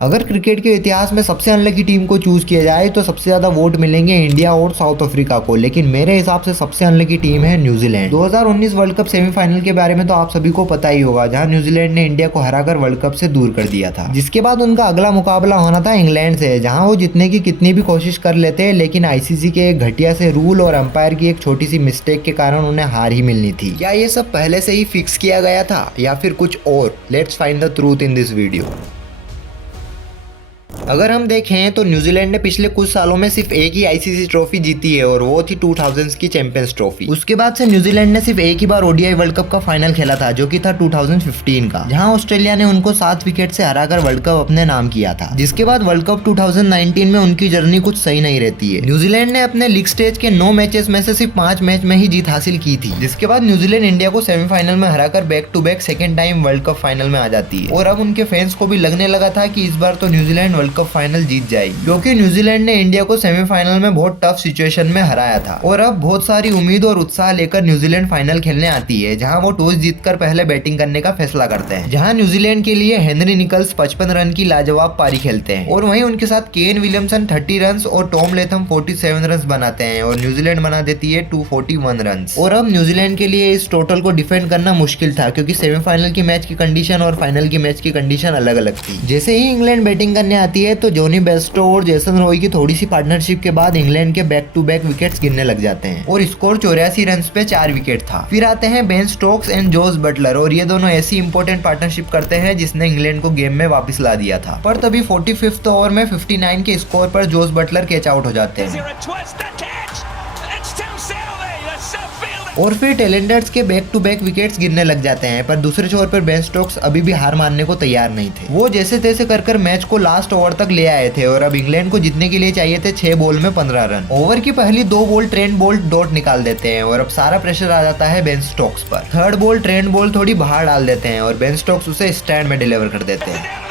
अगर क्रिकेट के इतिहास में सबसे अनलकी टीम को चूज किया जाए तो सबसे ज्यादा वोट मिलेंगे इंडिया और साउथ अफ्रीका को, लेकिन मेरे हिसाब से सबसे अनलकी टीम है न्यूजीलैंड। 2019 वर्ल्ड कप सेमीफाइनल के बारे में तो आप सभी को पता ही होगा, जहां न्यूजीलैंड ने इंडिया को हराकर वर्ल्ड कप से दूर कर दिया था। जिसके बाद उनका अगला मुकाबला होना था इंग्लैंड से, जहां वो जीतने की कितनी भी कोशिश कर लेते, लेकिन आईसीसी के एक घटिया से रूल और अंपायर की एक छोटी सी मिस्टेक के कारण उन्हें हार ही मिलनी थी। क्या ये सब पहले से ही फिक्स किया गया था या फिर कुछ और? Let's find the truth in this video. अगर हम देखें तो न्यूजीलैंड ने पिछले कुछ सालों में सिर्फ एक ही आईसीसी ट्रॉफी जीती है और वो थी 2000 की चैंपियंस ट्रॉफी। उसके बाद से न्यूजीलैंड ने सिर्फ एक ही बार ओडीआई वर्ल्ड कप का फाइनल खेला था, जो कि था 2015 का, जहां ऑस्ट्रेलिया ने उनको 7 विकेट से हराकर वर्ल्ड कप अपने नाम किया था। जिसके बाद वर्ल्ड कप 2019 में उनकी जर्नी कुछ सही नहीं रहती है। न्यूजीलैंड ने अपने लीग स्टेज के 9 मैचेस में से सिर्फ 5 मैच में ही जीत हासिल की थी। जिसके बाद न्यूजीलैंड इंडिया को सेमीफाइनल में हराकर back to back second time world cup final में आ जाती है। और अब उनके फैंस को भी लगने लगा था कि इस बार तो न्यूजीलैंड वर्ल्ड कप फाइनल जीत जाएगी, क्योंकि न्यूजीलैंड ने इंडिया को सेमीफाइनल में बहुत टफ सिचुएशन में हराया था। और अब बहुत सारी उम्मीद और उत्साह लेकर न्यूजीलैंड फाइनल खेलने आती है, जहां वो टॉस जीतकर पहले बैटिंग करने का फैसला करते हैं। जहां न्यूजीलैंड के लिए हेनरी निकल्स 55 रन की लाजवाब पारी खेलते हैं और वहीं उनके साथ केन विलियमसन 30 रन और टॉम लेथम 47 रन बनाते हैं और न्यूजीलैंड बना देती है 241 रन। और अब न्यूजीलैंड के लिए इस टोटल को डिफेंड करना मुश्किल था, क्योंकि सेमीफाइनल की मैच की कंडीशन और फाइनल की मैच की कंडीशन अलग अलग थी। जैसे ही इंग्लैंड बैटिंग करने आती है तो जॉनी बेस्टो और जेसन रॉय की थोड़ी सी पार्टनरशिप के बाद इंग्लैंड के बैक टू बैक विकेट्स गिरने लग जाते हैं और स्कोर 84 रन पे 4 विकेट था। फिर आते हैं Ben Stokes and Jos Buttler और ये दोनों ऐसी इंपॉर्टेंट पार्टनरशिप करते हैं जिसने इंग्लैंड को गेम में वापस ला दिया था। पर तभी 45th ओवर में 59 के स्कोर पर जोस बटलर कैच आउट हो जाते हैं और फिर टेलेंडर्स के बैक टू बैक विकेट्स गिरने लग जाते हैं। पर दूसरे छोर पर बेन स्टोक्स अभी भी हार मानने को तैयार नहीं थे। वो जैसे तैसे कर मैच को लास्ट ओवर तक ले आए थे और अब इंग्लैंड को जीतने के लिए चाहिए थे 6 बॉल में 15 रन। ओवर की पहली 2 बॉल ट्रेंट बोल्ट डॉट निकाल देते हैं और अब सारा प्रेशर आ जाता है बेन स्टोक्स पर। थर्ड बॉल ट्रेंट बोल्ट थोड़ी बाहर डाल देते हैं और बेन स्टोक्स उसे स्टैंड में डिलीवर कर देते हैं।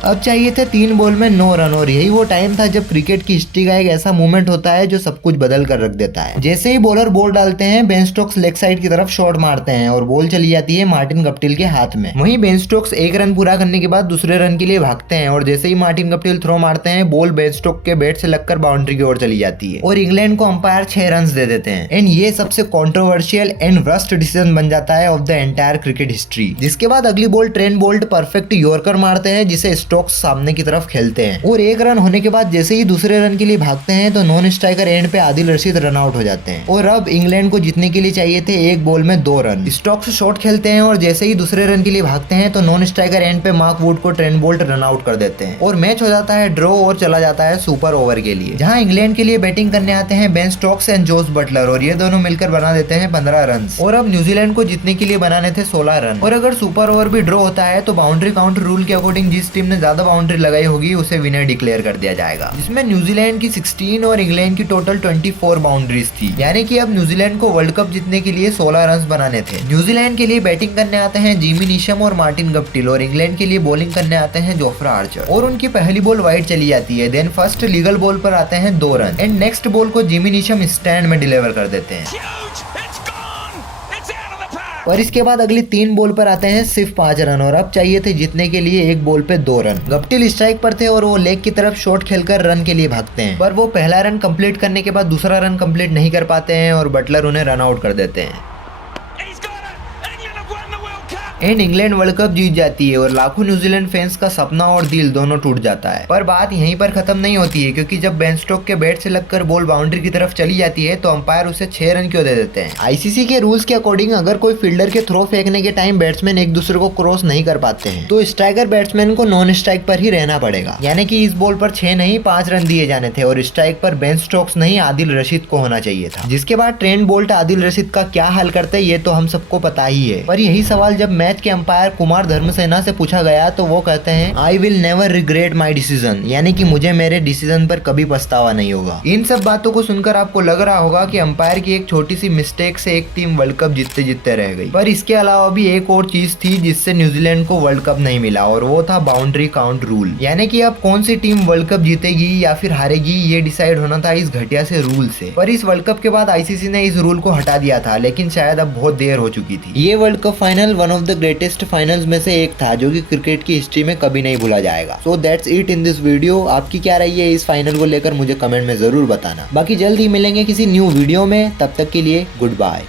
अब चाहिए थे 3 बॉल में 9 रन और यही वो टाइम था जब क्रिकेट की हिस्ट्री का एक ऐसा मूवमेंट होता है जो सब कुछ बदल कर रख देता है। जैसे ही बॉलर बॉल डालते हैं, बेन स्टोक्स लेग साइड की तरफ शॉट मारते हैं और बॉल चली जाती है मार्टिन गप्टिल के हाथ में। वहीं बेन स्टोक्स 1 रन पूरा करने के बाद दूसरे रन के लिए भागते हैं और जैसे ही मार्टिन गप्टिल थ्रो मारते हैं, बॉल बेन स्टोक्स के बैट से लगकर बाउंड्री की ओर चली जाती है और इंग्लैंड को अंपायर 6 रन दे देते हैं। एंड ये सबसे कॉन्ट्रोवर्शियल एंड वर्स्ट डिसीजन बन जाता है of the entire cricket history. जिसके बाद अगली ball Trent Boult perfect yorker मारते हैं, जिसे स्टोक्स सामने की तरफ खेलते हैं और 1 रन होने के बाद जैसे ही दूसरे रन के लिए भागते हैं तो नॉन स्ट्राइकर एंड पे आदिल रशीद रन आउट हो जाते हैं। और अब इंग्लैंड को जीतने के लिए चाहिए थे 1 बॉल में 2 रन। स्टोक्स शॉट खेलते हैं और जैसे ही दूसरे रन के लिए भागते हैं तो नॉन स्ट्राइकर एंड पे मार्क वुड को ट्रेंट बोल्ट रन आउट कर देते हैं और मैच हो जाता है ड्रॉ और चला जाता है सुपर ओवर के लिए, जहां इंग्लैंड के लिए बैटिंग करने आते हैं Ben Stokes and Jos Buttler और ये दोनों मिलकर बना देते हैं 15 रन। और अब न्यूजीलैंड को जीतने के लिए बनाने थे 16 रन। और अगर सुपर ओवर भी ड्रॉ होता है तो बाउंड्री काउंट रूल के अकॉर्डिंग जिस टीम ने ज्यादा बाउंड्री लगाई होगी उसे विनर डिक्लेयर कर दिया जाएगा, जिसमें न्यूजीलैंड की 16 और इंग्लैंड की टोटल 24 बाउंड्रीज थी। यानी कि अब न्यूजीलैंड को वर्ल्ड कप जीतने के लिए 16 रन बनाने थे। न्यूजीलैंड के लिए बैटिंग करने आते हैं जिमी नीशम और मार्टिन गप्टिल और इंग्लैंड के लिए बॉलिंग करने आते हैं जोफ्रा आर्चर और उनकी पहली बॉल वाइड चली जाती है। देन फर्स्ट लीगल बॉल पर आते हैं 2 रन एंड नेक्स्ट बॉल को जिमी नीशम स्टैंड में डिलीवर कर देते हैं और इसके बाद अगली 3 बॉल पर आते हैं सिर्फ 5 रन और अब चाहिए थे जीतने के लिए 1 बॉल पे 2 रन। गप्टिल स्ट्राइक पर थे और वो लेग की तरफ शॉट खेलकर रन के लिए भागते हैं, पर वो पहला रन कंप्लीट करने के बाद दूसरा रन कंप्लीट नहीं कर पाते हैं और बटलर उन्हें रन आउट कर देते हैं एंड इंग्लैंड वर्ल्ड कप जीत जाती है और लाखों न्यूजीलैंड फैंस का सपना और दिल दोनों टूट जाता है। पर बात यहीं पर खत्म नहीं होती है, क्योंकि जब बेन स्टोक्स के बैट से लगकर बॉल बाउंड्री की तरफ चली जाती है तो अंपायर उसे 6 रन क्यों दे देते हैं। आईसीसी के रूल्स के अकॉर्डिंग अगर कोई फील्डर के थ्रो फेंकने के टाइम बैट्समैन एक दूसरे को क्रॉस नहीं कर पाते हैं तो स्ट्राइकर बैट्समैन को नॉन स्ट्राइक पर ही रहना पड़ेगा। यानी कि इस बॉल पर 6 नहीं 5 रन दिए जाने थे और स्ट्राइक पर बेन स्टोक्स नहीं आदिल रशीद को होना चाहिए था। जिसके बाद ट्रेंट बोल्ट आदिल रशीद का क्या हाल करते ये तो हम सबको पता ही है। पर यही सवाल जब मैच के अंपायर कुमार धर्मसेना से पूछा गया तो वो कहते हैं I will never regret my decision, यानी कि मुझे मेरे डिसीजन पर कभी पछतावा नहीं होगा। इन सब बातों को सुनकर आपको लग रहा होगा कि अंपायर की एक छोटी सी मिस्टेक से एक टीम वर्ल्ड कप जीतते जीतते रह गई, पर इसके अलावा भी एक और चीज थी जिससे न्यूजीलैंड को वर्ल्ड कप नहीं मिला और वो था बाउंड्री काउंट रूल। यानी कि अब कौन सी टीम वर्ल्ड कप जीतेगी या फिर हारेगी ये डिसाइड होना था इस घटिया से रूल से। पर इस वर्ल्ड कप के बाद आईसीसी ने इस रूल को हटा दिया था, लेकिन शायद अब बहुत देर हो चुकी थी। ये world cup final one of the greatest finals में से एक था जो कि क्रिकेट की हिस्ट्री में कभी नहीं भूला जाएगा। So that's it in this video. आपकी क्या राय है इस फाइनल को लेकर मुझे कमेंट में जरूर बताना। बाकी जल्द ही मिलेंगे किसी न्यू वीडियो में, तब तक के लिए गुड बाय।